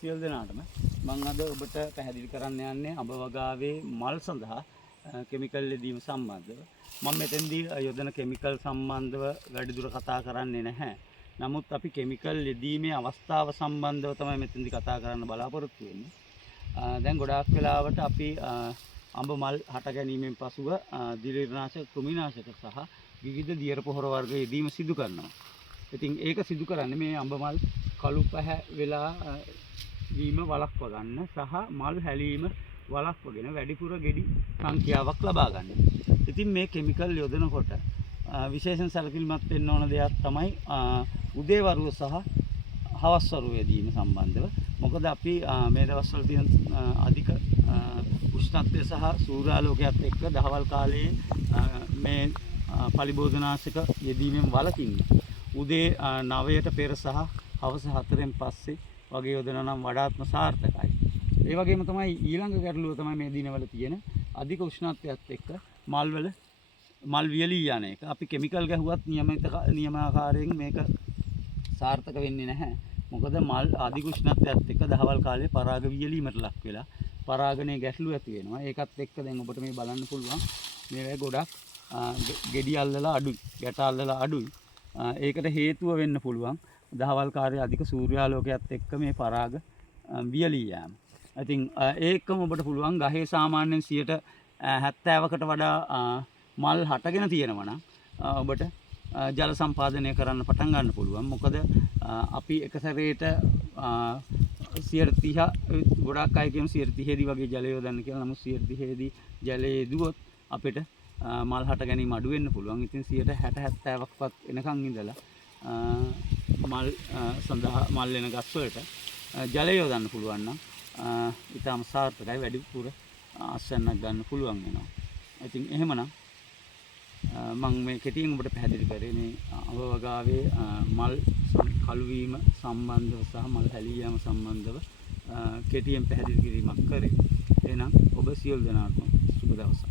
සියලු දෙනාටම මම අද ඔබට පැහැදිලි කරන්න යන්නේ අඹ වගාවේ මල් සඳහා කිමිකල් යෙදීම සම්බන්ධව. මම මෙතෙන්දී යොදන කිමිකල් සම්බන්ධව වැඩිදුර කතා කරන්නේ නැහැ. නමුත් අපි කිමිකල් යෙදීමේ අවස්ථාව සම්බන්ධව තමයි මෙතෙන්දී කතා කරන්න බලාපොරොත්තු වෙන්නේ. දැන් ගොඩාක් වෙලාවට අපි අඹ මල් හට ගැනීමෙන් පසුව දිලීරනාශක කෘමිනාශක සහ විවිධ දියර පොහොර වර්ග යෙදීම සිදු කරනවා. ඉතින් ඒක සිදු කරන්නේ මේ අඹ මල් කළු පැහැ වෙලා වීම වළක්ව ගන්න සහ මල් හැලීම වළක්වගෙන වැඩිපුර ගෙඩි සංඛ්‍යාවක් ලබා ගන්න. ඉතින් මේ කිමිකල් යොදනකොට විශේෂයෙන් සැලකිලිමත් වෙන්න ඕන දෙයක් තමයි උදේ වරුව සහ හවස් වරුව යෙදීම සම්බන්ධව. මොකද අපි මේ දවස්වල තියෙන අධික උෂ්ණත්වය සහ සූර්යාලෝකයත් එක්ක දහවල් කාලයේ මේ පලිබෝධනාශක යෙදීමෙන් වළකින්න උදේ 9ට පෙර සහ හවස 4න් පස්සේ වගේ යොදනවා නම් වඩාත්ම සාර්ථකයි. ඒ වගේම තමයි ඊළඟ ගැටලුව තමයි මේ දිනවල තියෙන අධික උෂ්ණත්වයත් එක්ක මල් වියලී යන එක. අපි කිමිකල් ගැහුවත් නියමාකාරයෙන් මේක සාර්ථක වෙන්නේ නැහැ. මොකද මල් අධික උෂ්ණත්වයත් එක්ක දහවල් කාලේ පරාග වියලීමට ලක් වෙලා පරාගණයේ ගැටලු ඇති වෙනවා. ඒකත් එක්ක දැන් ඔබට මේ බලන්න පුළුවන් මේ ගොඩක් ගෙඩි අල්ලලා අඩුයි, ගැට අල්ලලා අඩුයි. ඒකට හේතුව වෙන්න පුළුවන් දහවල් කාලයේ අධික සූර්යාලෝකයත් එක්ක මේ පරාග වියලී යාම. ඉතින් ඒකම ඔබට පුළුවන් ගහේ සාමාන්‍යයෙන් 70%කට වඩා මල් හටගෙන තියෙනවා නම් ඔබට ජල සම්පාදනය කරන්න පටන් ගන්න පුළුවන්. මොකද අපි එක සැරේට 130 ගොඩක් අය කියන 130 දී වගේ ජලය යොදන්න කියලා. නමුත් 130 දී ජලය දුවොත් අපිට මල් හට ගැනීම අඩු වෙන්න පුළුවන්. ඉතින් 60-70%ක්වත් එනකන් ඉඳලා මල් සඳහා මල් වෙන ගස් වලට ජලය යොදන්න පුළුවන් නම් ඊටම සාර්ථකයි, වැඩිපුර ආසන්නක් ගන්න පුළුවන් වෙනවා. ඉතින් එහෙමනම් මම මේ කෙටියෙන් ඔබට පැහැදිලි කරේ මේ අඹ වගාවේ මල් කළු වීම සම්බන්ධව සහ මල් හැලී යාම සම්බන්ධව කෙටියෙන් පැහැදිලි කිරීමක් කරේ. එහෙනම් ඔබ සියලු දෙනාටම සුබ දවසක්.